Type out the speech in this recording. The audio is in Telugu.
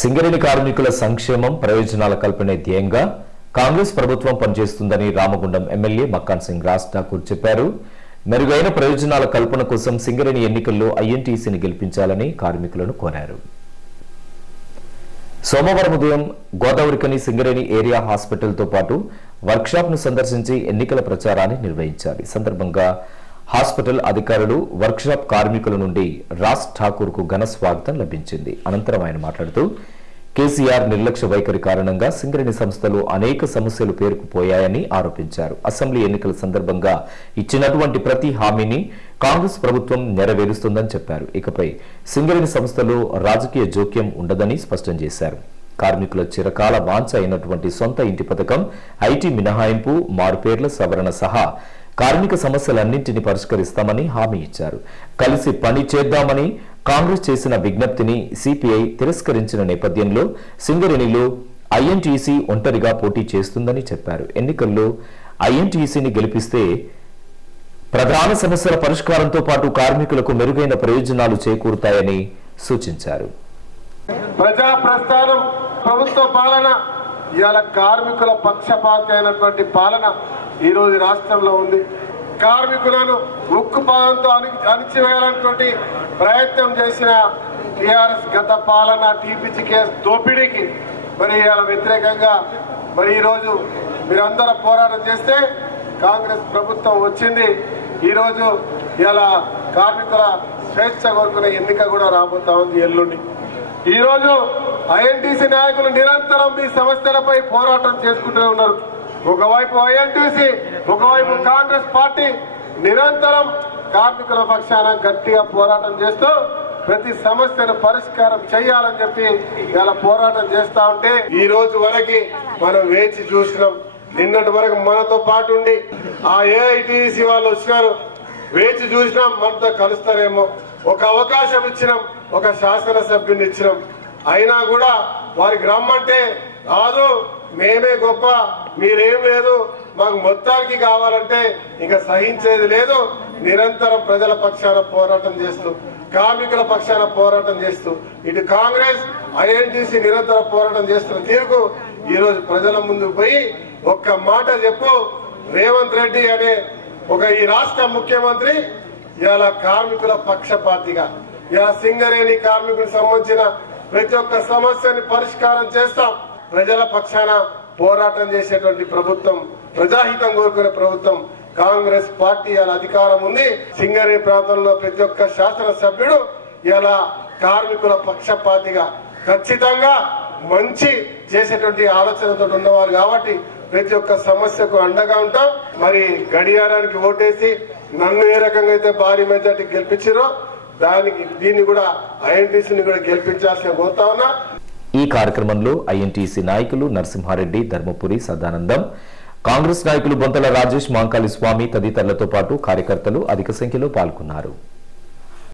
సింగరేణి కార్మికుల సంక్షేమం ప్రయోజనాల కల్పనే ధ్యేయంగా కాంగ్రెస్ ప్రభుత్వం పనిచేస్తుందని రామగుండం ఎమ్మెల్యే మక్కాన్ సింగ్ రాజ్ ఠాకూర్ చెప్పారు. మెరుగైన ప్రయోజనాల కల్పన కోసం సింగరేణి ఎన్నికల్లో ఐఎన్టీసీని గెలిపించాలని కార్మికులను కోరారు. సోమవారం ఉదయం గోదావరికని సింగరేణి ఏరియా హాస్పిటల్తో పాటు వర్క్షాప్ ను సందర్శించి ఎన్నికల ప్రచారాన్ని నిర్వహించారు. ఈ సందర్భంగా హాస్పిటల్ అధికారులు వర్క్షాప్ కార్మికుల నుండి రాజ్ ఠాకూర్ కు ఘన స్వాగతం లభించింది. అనంతరం ఆయన మాట్లాడుతూ కేసీఆర్ నిర్లక్ష్య వైఖరి కారణంగా సింగరేణి సంస్థలు అనేక సమస్యలు పేరుకుపోయాయని ఆరోపించారు. అసెంబ్లీ ఎన్నికల సందర్భంగా ఇచ్చినటువంటి ప్రతి హామీని కాంగ్రెస్ ప్రభుత్వం నెరవేరుస్తుందని చెప్పారు. ఇకపై సింగరేణి సంస్థలో రాజకీయ జోక్యం ఉండదని స్పష్టం చేశారు. కార్మికుల చిరకాల వాంఛ అయినటువంటి సొంత ఇంటి పథకం, ఐటీ మినహాయింపు, మారుపేర్ల సవరణ సహా కార్మిక సమస్యలన్నింటినీ పరిష్కరిస్తామని హామీ ఇచ్చారు. కలిసి పని చేద్దామని కాంగ్రెస్ చేసిన విజ్ఞప్తిని సిపిఐ తిరస్కరించిన నేపథ్యంలో సింగరేణిలో ఐఎన్టీసీ ఒంటరిగా పోటీ చేస్తుందని చెప్పారు. ఎన్నికల్లో ఐఎన్టీసీని గెలిపిస్తే ప్రధాన సమస్యల పరిష్కారంతో పాటు కార్మికులకు మెరుగైన ప్రయోజనాలు చేకూరుతాయని సూచించారు. ప్రజా ప్రస్థానం ప్రభుత్వ పాలన ఇవాళ కార్మికుల పక్షపాతి అయినటువంటి పాలన ఈ రోజు రాష్ట్రంలో ఉంది. కార్మికులను ఉక్కు పాదంతో అణిచివేయాలన్నటువంటి ప్రయత్నం చేసిన టీఆర్ఎస్ గత పాలన టీపీసీ కేసు దోపిడీకి మరి ఇవాళ వ్యతిరేకంగా మరి ఈరోజు మీరందరూ పోరాటం చేస్తే కాంగ్రెస్ ప్రభుత్వం వచ్చింది. ఈరోజు ఇలా కార్మికుల స్వేచ్ఛ కోరుకునే ఎన్నిక కూడా రాబోతా ఉంది ఎల్లుండి. ఈరోజు ఐఎన్టీసీ నాయకులు నిరంతరం ఈ సమస్యలపై పోరాటం చేసుకుంటూ ఉన్నారు. ఒకవైపు ఐఎన్టీసీ, ఒకవైపు కాంగ్రెస్ పార్టీ నిరంతరం కార్మికుల పక్షాన గట్టిగా పోరాటం చేస్తూ ప్రతి సమస్యను పరిష్కారం చేయాలని చెప్పి ఇలా పోరాటం చేస్తా ఉంటే ఈ రోజు వరకు మనం వేచి చూసినాం. నిన్నటి వరకు మనతో పాటు ఉండి ఆ ఏఐటీసీ వాళ్ళు వచ్చినారు, వేచి చూసినాం మనతో కలుస్తారేమో. ఒక అవకాశం ఇచ్చినాం, ఒక శాసనసభ్యుని ఇచ్చినాం. అయినా కూడా వారికి రమ్మంటే రాదు, మేమే గొప్ప, మీరేం లేదు, మాకు మొత్తానికి కావాలంటే ఇంకా సహించేది లేదు. నిరంతరం ప్రజల పక్షాన పోరాటం చేస్తూ, కార్మికుల పక్షాన పోరాటం చేస్తూ, ఇటు కాంగ్రెస్ ఐఎన్టీసీ నిరంతరం పోరాటం చేస్తున్న తీరుకు ఈరోజు ప్రజల ముందు పోయి ఒక్క మాట చెప్పు, రేవంత్ రెడ్డి అనే ఒక ఈ రాష్ట్ర ముఖ్యమంత్రి ఇలా కార్మికుల పక్షపాతిగా ఇలా సింగరేణి కార్మికులకు సంబంధించిన ప్రతి ఒక్క సమస్యని పరిష్కారం చేస్తాం. ప్రజల పక్షాన పోరాటం చేసేటువంటి ప్రభుత్వం, ప్రజాహితం కోరుకునే ప్రభుత్వం కాంగ్రెస్ పార్టీ ఇలా అధికారం ఉంది. సింగరేణి ప్రాంతంలో ప్రతి ఒక్క శాసనసభ్యుడు ఇలా కార్మికుల పక్షపాతిగా ఖచ్చితంగా మంచి చేసేటువంటి ఆలోచనతో ఉన్నవారు కాబట్టి ప్రతి ఒక్క సమస్యకు అండగా ఉంటాం. మరి గడియారానికి ఓటేసి నన్ను ఏ రకంగా అయితే భారీ మెజార్టీ గెలిపించారో దీన్ని కూడా ఐఎన్టీసీని కూడా గెలిపించాల్సిన కోరుతా ఉన్నా. ఈ కార్యక్రమంలో ఐఎన్టీసీ నాయకులు నరసింహారెడ్డి, ధర్మపురి, సదానందం, కాంగ్రెస్ నాయకులు బొంతల రాజేష్, మాంకాళి స్వామి తదితరులతో పాటు కార్యకర్తలు అధిక సంఖ్యలో పాల్గొన్నారు.